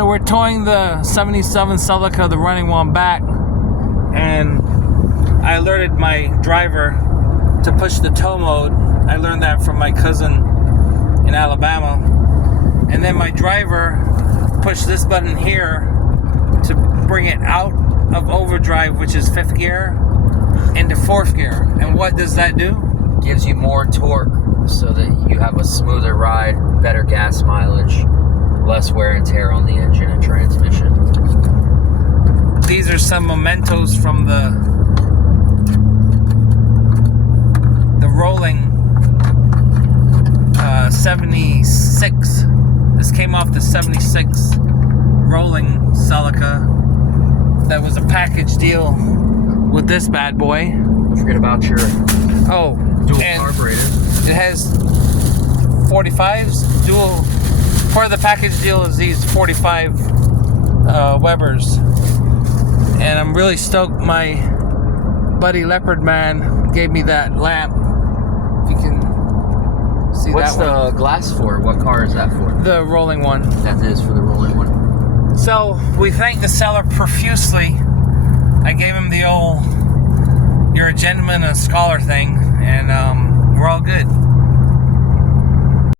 So we're towing the 77 Celica, the running one, back, and I alerted my driver to push the tow mode. I learned that from my cousin in Alabama. And then my driver pushed this button here to bring it out of overdrive, which is 5th gear, into 4th gear. And what does that do? Gives you more torque so that you have a smoother ride, better gas mileage, less wear and tear on the engine and transmission. These are some mementos from the rolling 76. This came off the 76 rolling Celica. That was a package deal with this bad boy. Forget about your dual carburetor. It has 45s. Dual. Part of the package deal is these 45 Webers. And I'm really stoked my buddy Leopard Man gave me that lamp. If you can see What's that one. the glass for? What car is that for? The rolling one. That is for the rolling one. So we thank the seller profusely. I gave him the old "you're a gentleman and a scholar" thing, and we're all good.